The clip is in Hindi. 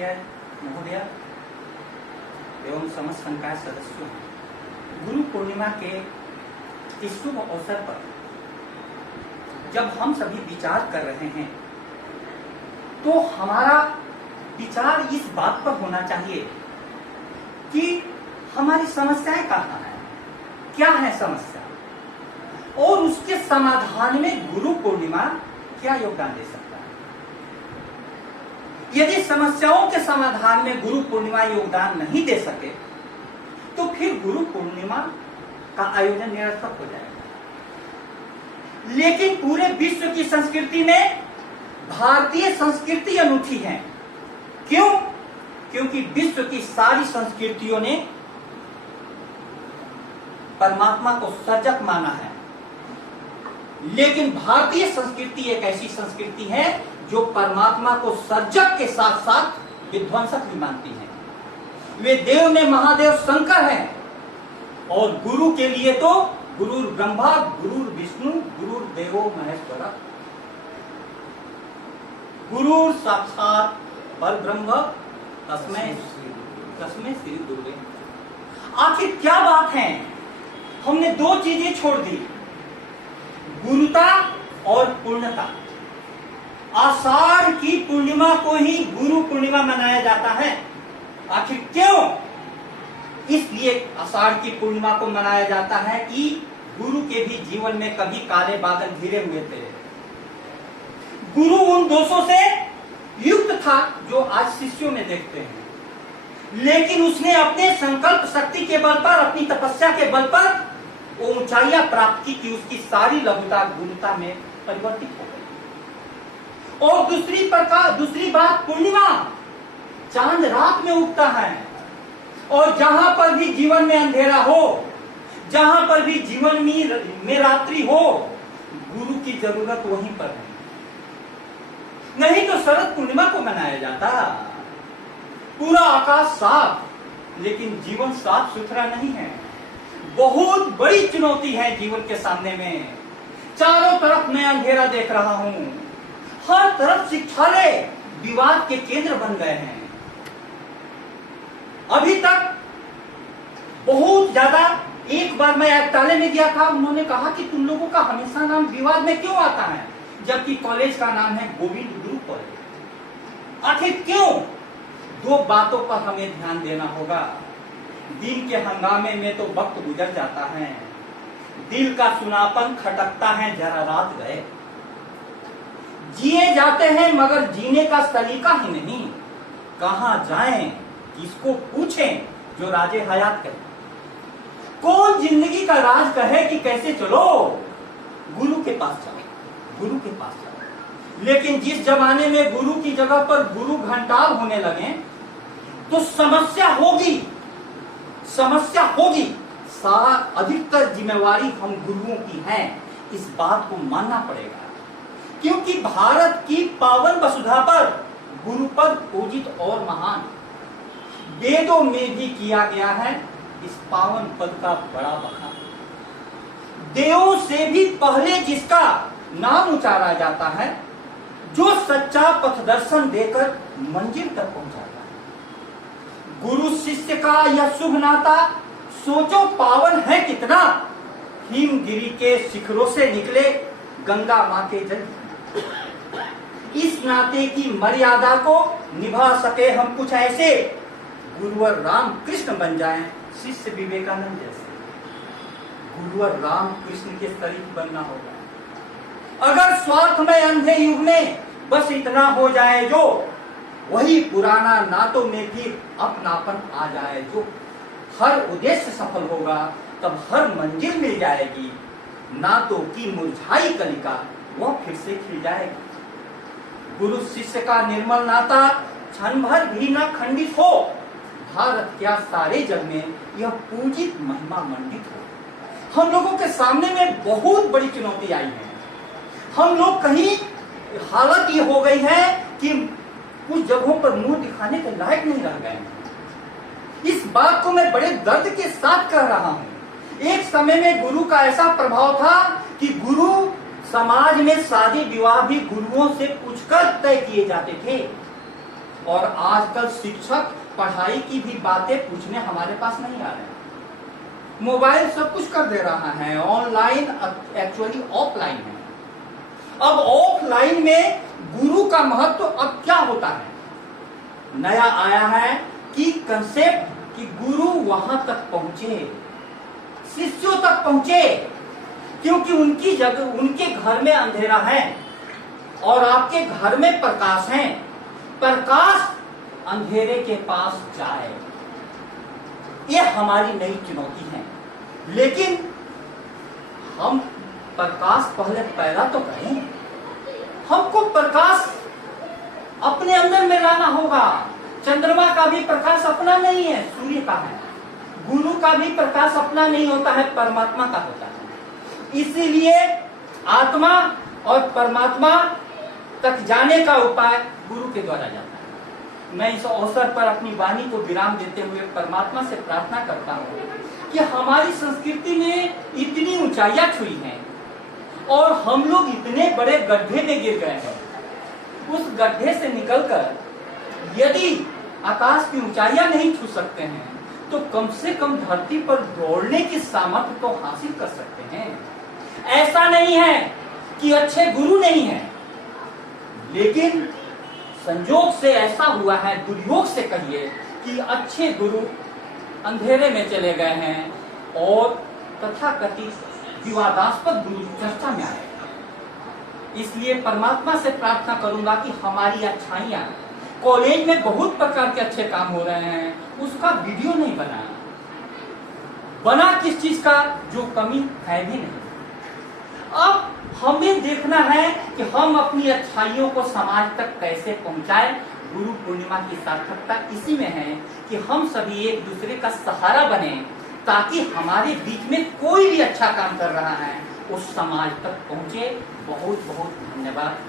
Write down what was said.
आचार्य महोदय एवं समस्त संकाय सदस्यों, गुरु पूर्णिमा के इस शुभ अवसर पर जब हम सभी विचार कर रहे हैं तो हमारा विचार इस बात पर होना चाहिए कि हमारी समस्याएं कहाँ हैं, क्या है समस्या, और उसके समाधान में गुरु पूर्णिमा क्या योगदान दे सकता है। यदि समस्याओं के समाधान में गुरु पूर्णिमा योगदान नहीं दे सके तो फिर गुरु पूर्णिमा का आयोजन निरर्थक हो जाएगा। लेकिन पूरे विश्व की संस्कृति में भारतीय संस्कृति अनूठी है। क्यों? क्योंकि विश्व की सारी संस्कृतियों ने परमात्मा को सर्जक माना है, लेकिन भारतीय संस्कृति एक ऐसी संस्कृति है जो परमात्मा को सर्जक के साथ साथ विध्वंसक भी मानती है। वे देव में महादेव शंकर हैं और गुरु के लिए तो गुरुर ब्रह्मा, गुरुर विष्णु, गुरुर देवो महेश्वर, गुरुर साक्षात परब्रह्म तस्मै श्री गुरुवे। आखिर क्या बात है? हमने दो चीजें छोड़ दी, गुरुता और पूर्णता। आषाढ़ की पूर्णिमा को ही गुरु पूर्णिमा मनाया जाता है। आखिर क्यों? इसलिए आषाढ़ की पूर्णिमा को मनाया जाता है कि गुरु के भी जीवन में कभी काले बादल घिरे हुए थे। गुरु उन दोषों से युक्त था जो आज शिष्यों में देखते हैं, लेकिन उसने अपने संकल्प शक्ति के बल पर, अपनी तपस्या के बल पर वो ऊंचाइयां प्राप्त की कि उसकी सारी लघुता गुरुता में परिवर्तित हो गई। और दूसरी बात, पूर्णिमा, चांद रात में उगता है, और जहां पर भी जीवन में अंधेरा हो, जहां पर भी जीवन में रात्रि हो, गुरु की जरूरत वहीं पर है। नहीं तो शरद पूर्णिमा को मनाया जाता। पूरा आकाश साफ, लेकिन जीवन साफ सुथरा नहीं है। बहुत बड़ी चुनौती है जीवन के सामने में। चारों तरफ मैं अंधेरा देख रहा हूं, हर तरफ शिक्षालय विवाद के केंद्र बन गए हैं। अभी तक बहुत ज्यादा, एक बार मैं एकताले में गया था, उन्होंने कहा कि तुम लोगों का हमेशा नाम विवाद में क्यों आता है, जबकि कॉलेज का नाम है गोविंद गुरु कॉलेज। आखिर क्यों? दो बातों पर हमें ध्यान देना होगा। दिन के हंगामे में तो वक्त गुजर जाता है, दिल का सुनापन खटकता है जरा रात गए। जिए जाते हैं मगर जीने का सलीका ही नहीं। कहां जाएं, किसको पूछें जो राजे हयात कहे। कौन जिंदगी का राज कहे कि कैसे चलो? गुरु के पास चलो, गुरु के पास चलो। लेकिन जिस जमाने में गुरु की जगह पर गुरु घंटाल होने लगे तो समस्या होगी। अधिकतर जिम्मेवारी हम गुरुओं की है, इस बात को मानना पड़ेगा। क्योंकि भारत की पावन वसुधा पर गुरुपद पूजित और महान, वेदों में भी किया गया है इस पावन पद का बड़ा बखान। देवों से भी पहले जिसका नाम उचारा जाता है, जो सच्चा पथ दर्शन देकर मंजिल तक पहुंचाता है। गुरु शिष्य का यह शुभ नाता सोचो पावन है कितना। हिमगिरी के शिखरों से निकले गंगा मां के जल। इस नाते की मर्यादा को निभा सके हम कुछ ऐसे, गुरुवर राम कृष्ण बन जाएं शिष्य विवेकानंद जैसे। गुरुवर राम कृष्ण के शरीर बनना होगा। अगर स्वार्थ में अंधे युग में बस इतना हो जाए जो, वही पुराना नातों में भी अपनापन आ जाए जो। हर उद्देश्य सफल होगा तब हर मंजिल मिल जाएगी। नातों की मुरझाई कलिका वह फिर से खिल जाएगी। गुरु शिष्य का निर्मल नाता क्षण भर भी न खंडित हो। भारत क्या सारे जग में यह पूजित महिमा मंडित हो। हम लोगों के सामने में बहुत बड़ी चुनौती आई है। हम लोग कहीं हालत ये हो गई है कि कुछ जगहों पर मुंह दिखाने के लायक नहीं रह गए हैं। इस बात को मैं बड़े दर्द के साथ कह रहा हूं। एक समय में गुरु का ऐसा प्रभाव था कि गुरु समाज में शादी विवाह भी गुरुओं से पूछकर तय किए जाते थे। और आजकल शिक्षक पढ़ाई की भी बातें पूछने हमारे पास नहीं आ रहे हैं। मोबाइल सब कुछ कर दे रहा है, ऑनलाइन एक्चुअली ऑफलाइन है। अब ऑफलाइन में गुरु का महत्व अब क्या होता है? नया आया है कि कंसेप्ट कि गुरु वहां तक पहुंचे, शिष्यों तक पहुंचे, क्योंकि उनकी जगह, उनके घर में अंधेरा है और आपके घर में प्रकाश है। प्रकाश अंधेरे के पास जाए, ये हमारी नई चुनौती है। लेकिन हम प्रकाश पहले पैदा तो करें। हमको प्रकाश अपने अंदर में लाना होगा। चंद्रमा का भी प्रकाश अपना नहीं है, सूर्य का है। गुरु का भी प्रकाश अपना नहीं होता है, परमात्मा का होता है। इसीलिए आत्मा और परमात्मा तक जाने का उपाय गुरु के द्वारा जाता है। मैं इस अवसर पर अपनी वाणी को विराम देते हुए परमात्मा से प्रार्थना करता हूँ कि हमारी संस्कृति में इतनी ऊंचाइयां छुई हैं और हम लोग इतने बड़े गड्ढे में गिर गए हैं। उस गड्ढे से निकलकर यदि आकाश की ऊंचाइयां नहीं छू सकते हैं तो कम से कम धरती पर दौड़ने की सामर्थ्य तो हासिल कर सकते हैं। ऐसा नहीं है कि अच्छे गुरु नहीं है, लेकिन संजोग से ऐसा हुआ है, दुर्योग से कहिए, कि अच्छे गुरु अंधेरे में चले गए हैं और तथाकथित विवादास्पद गुरु चर्चा में आए। इसलिए परमात्मा से प्रार्थना करूंगा कि हमारी अच्छाइयां, कॉलेज में बहुत प्रकार के अच्छे काम हो रहे हैं, उसका वीडियो नहीं बना किस चीज का, जो कमी है भी नहीं। अब हमें देखना है कि हम अपनी अच्छाइयों को समाज तक कैसे पहुंचाएं। गुरु पूर्णिमा की सार्थकता इसी में है कि हम सभी एक दूसरे का सहारा बने, ताकि हमारे बीच में कोई भी अच्छा काम कर रहा है उस समाज तक पहुंचे। बहुत बहुत धन्यवाद।